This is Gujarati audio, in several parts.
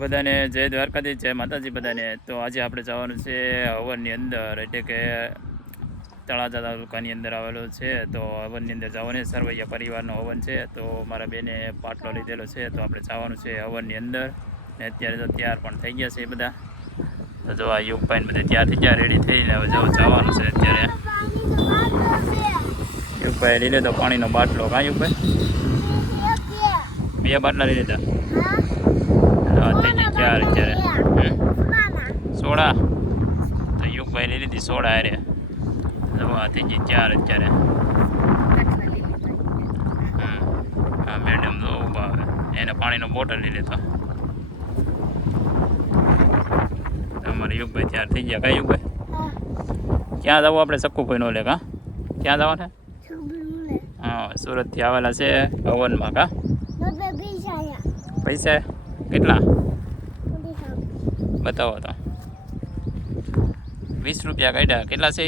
બધાને જય દ્વારકાધીશ, જય માતાજી બધાને. તો આજે આપણે જવાનું છે હવનની અંદર, એટલે કે તળાજા તાલુકાની અંદર આવેલો છે. તો હવનની અંદર જવાની સરવૈયા પરિવારનો હવન છે. તો મારા બેને પાટલો લીધેલો છે, તો આપણે જવાનું છે હવનની અંદર. ને અત્યારે તો તૈયાર પણ થઈ ગયા છે એ બધા. તો જો આ યુગભાઈ બધા તૈયાર થઈ ગયા, રેડી થઈને હવે જવાનું છે અત્યારે. યુગભાઈ લઈ લીધો પાણીનો બાટલો. કાં યુગભાઈ? 2 બાટલા લઈ લીધા. થઈ ગઈ ચાર અત્યારે. સોડા તો યુગભાઈ લઈ લીધી સોડા અરે દવા થઈ ગઈ 4 અત્યારે. હા મેડમ તો ઊભા આવે, એને પાણીનો બોટલ લઈ લીધો. તમારે યુગભાઈ તૈયાર થઈ ગયા. કઈ યુગભાઈ ક્યાં જવું આપણે? સક્કુભાઈ નો લે કા ક્યાં જવાના? હા સુરતથી આવેલા છે હવનમાં. કા પૈસા કેટલા બતાવો તો? 20 રૂપિયા કાઢ્યા. કેટલા છે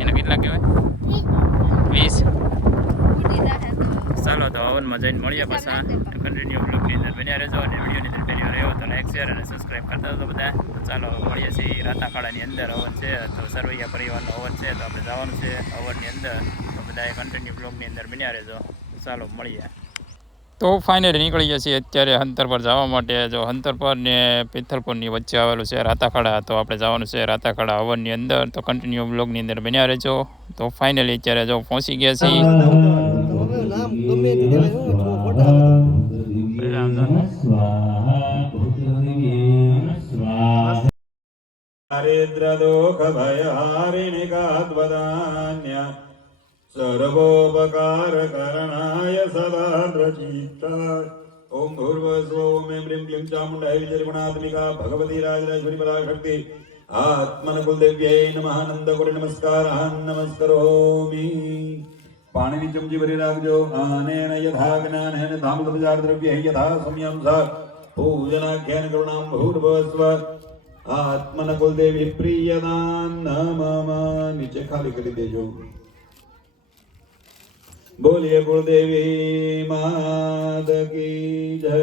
એને? કેટલા કહેવાય? 20. ચાલો તો હવનમાં જઈને મળીએ પાછા. કન્ટિન્યુ બ્લોગની અંદર બન્યા રહેજો અને વિડીયોની અંદર પહેલી વાર આવ્યો તો લાઈક શેર અને સબસ્ક્રાઈબ કરતા હતો બધા. તો ચાલો મળીએ છીએ. રાતાખાડાની અંદર હવન છે, તો સરવૈયા પરિવારનો હવન છે, તો આપણે જવાનું છે હવનની અંદર. તો બધાએ કન્ટિન્યુ બ્લોગની અંદર બન્યા રહેજો. ચાલો મળીએ. તો ફાઇનલી નીકળી જશે અત્યારે હંતરપર જવા માટે. જો હંતરપર ને પિથલપુરની વચ્ચે આવેલું છે રાતાખાડા. તો આપણે જવાનું છે રાતાખાડા હવનની અંદર. તો કન્ટિન્યુ બ્લોગની અંદર બન્યા રહેજો. તો ફાઇનલી અત્યારે જો પહોંચી ગયા છીએ. सर्वोपकार करणाय सदाद्रचित्ताय ओम भूर्भुवस्व ओम ऐं ह्रीं क्लीं चामुण्डाय विजयगुणात्मिका भगवती राजराजेश्वरी पराशक्ति आत्मन कुलदेव्यै नमः. नंदकोटि नमस्कारान् नमस्करोमि. पाणिनि चमची भरी રાખજો. અનેન યથા જ્ઞાનેન ધામલપજાર દ્રવ્યૈ યથા સંયમ સા પૂજનાખ્યાન કરુણામ ભૂર્ભુવસ્વ આત્મન કુલદેવી પ્રિયદાન નમઃ. નીચે ખાલી કરી દેજો. બોલીએ કુળદેવી માત કી જય.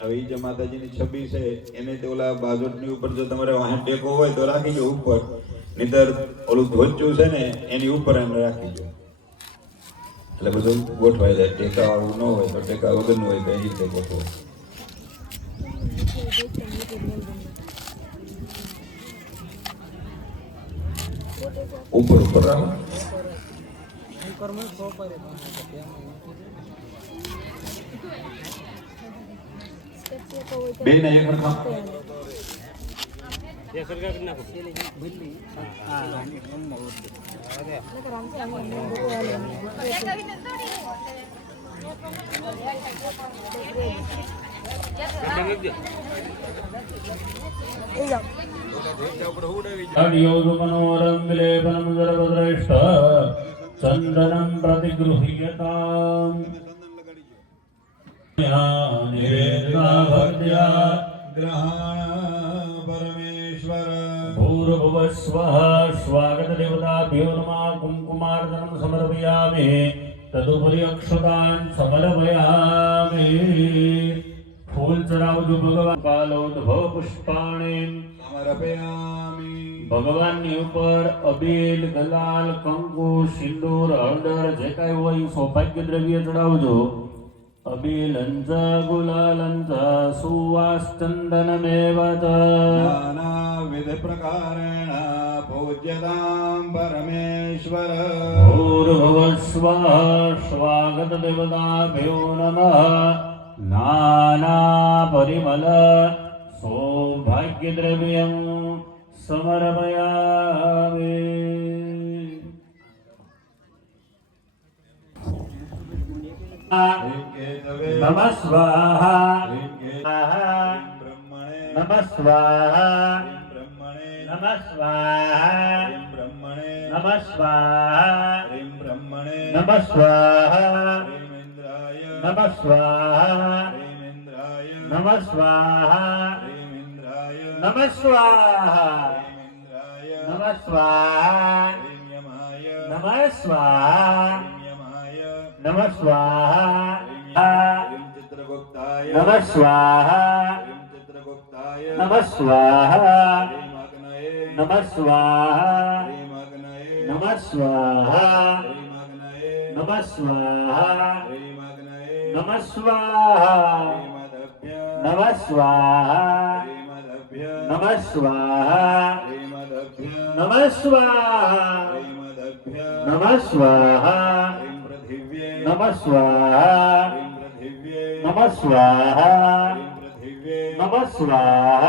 હવે જે માતાજીની છબી છે એને તે ઓલા બાજોટની ઉપર જો તમારે વાહન ટેકો હોય તો રાખી દો ઉપર, નહીતર ઓલું ધોચું છે ને એની ઉપર એને રાખી દો, એટલે બધું ગોઠવાઈ જાય. ટેકા વાળું ન હોય તો ટેકા વગરનું હોય કઈ રીતે ગોઠવો. ઉપર ઉપર રાખો. બે ને એક રખા. मनोरम विलेपनम सर्वश्रेष्ठ चंदनम प्रतिगृह्यताम् निवेदना भक्त्या ग्रहण परमेश्वर भूर्भुवस्वः स्वागत देवताभ्यो नमः. कुंकुमार्चनं समर्पयामि. तदुपरि अक्षतान् समर्पयामि. फूल चढ़ावજો ભગવાન. કાલોદ્ભવ પુષ્પાણિ समर्पयामि. ભગવાનની ઉપર અબીલ, ગલાલ, કંકુ, સિંદૂર, હળદર જે કાંઈ હોય સૌભાગ્ય દ્રવ્ય ચડાવજો. અબીલંચ ગુલાલંચ સુવાસચંદનમેવ ચ નાનાવિધ પ્રકારેણ પૂજ્યતામ પરમેશ્વર ભૂર્ભુવસ્વઃ સ્વાગત દેવતાભ્યો નમઃ. નાના પરિમલ સૌભાગ્ય દ્રવ્યં સમર્પયામિ. નમઃ સ્વાહા નમઃ સ્વાહા નમઃ સ્વાહા નમઃ સ્વાહા નમઃ સ્વાહા નમઃ સ્વાહા નમઃ સ્વાહા નમઃ સ્વાહા નમઃ સ્વાહા નમઃ સ્વાહા નમઃ સ્વાહા. ચિત્રગુપ્ત चित्रगुप्ताय नमः स्वाहा ह्रीं चित्रगुप्ताय नमः स्वाहा ह्रीं अग्नये नमः स्वाहा ह्रीं अग्नये नमः स्वाहा ह्रीं अग्नये नमः स्वाहा ह्रीं अग्नये नमः स्वाहा श्रीमदभ्य नमः स्वाहा श्रीमदभ्य नमः स्वाहा श्रीमदभ्य नमः स्वाहा श्रीमदभ्य नमः स्वाहा ह्रीं पृथिव्ये नमः स्वाहा ह्रीं पृथिव्ये नमः स्वाहा ह्रीं पृथिव्ये नमः स्वाहा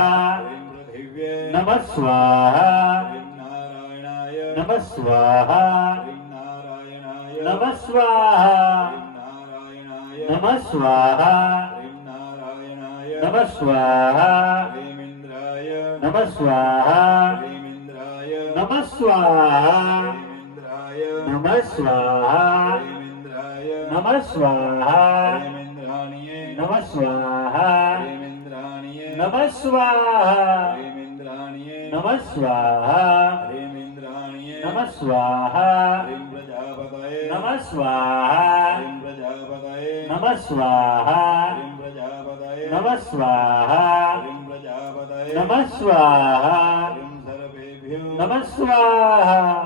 ह्रीं पृथिव्ये नमः स्वाहा ह्रीं नारायणाय नमः स्वाहा ह्रीं नारायणाय नमः स्वाहा ह्रीं नारायणाय नमः स्वाहा ह्रीं नारायणाय नमः स्वाहा ह्रीं इन्द्राय नमः स्वाहा ह्रीं इन्द्राय नमः स्वाहा ह्रीं इन्द्राय नमः स्वाहा ह्रीं इन्द्राय नमः स्वाहा ह्रीं इन्द्राणिये नमः स्वाहा ह्रीं इन्द्राणिये नमः स्वाहा ह्रीं इन्द्राणिये नमः स्वाहा ह्रीं इन्द्राणिये नमः स्वाहा ह्रीं प्रजापतये नमः स्वाहा ह्रीं प्रजापतये नमः स्वाहा ह्रीं प्रजापतये नमः स्वाहा ह्रीं प्रजापतये नमः स्वाहा ह्रीं सर्वेभ्यो नमः स्वाहा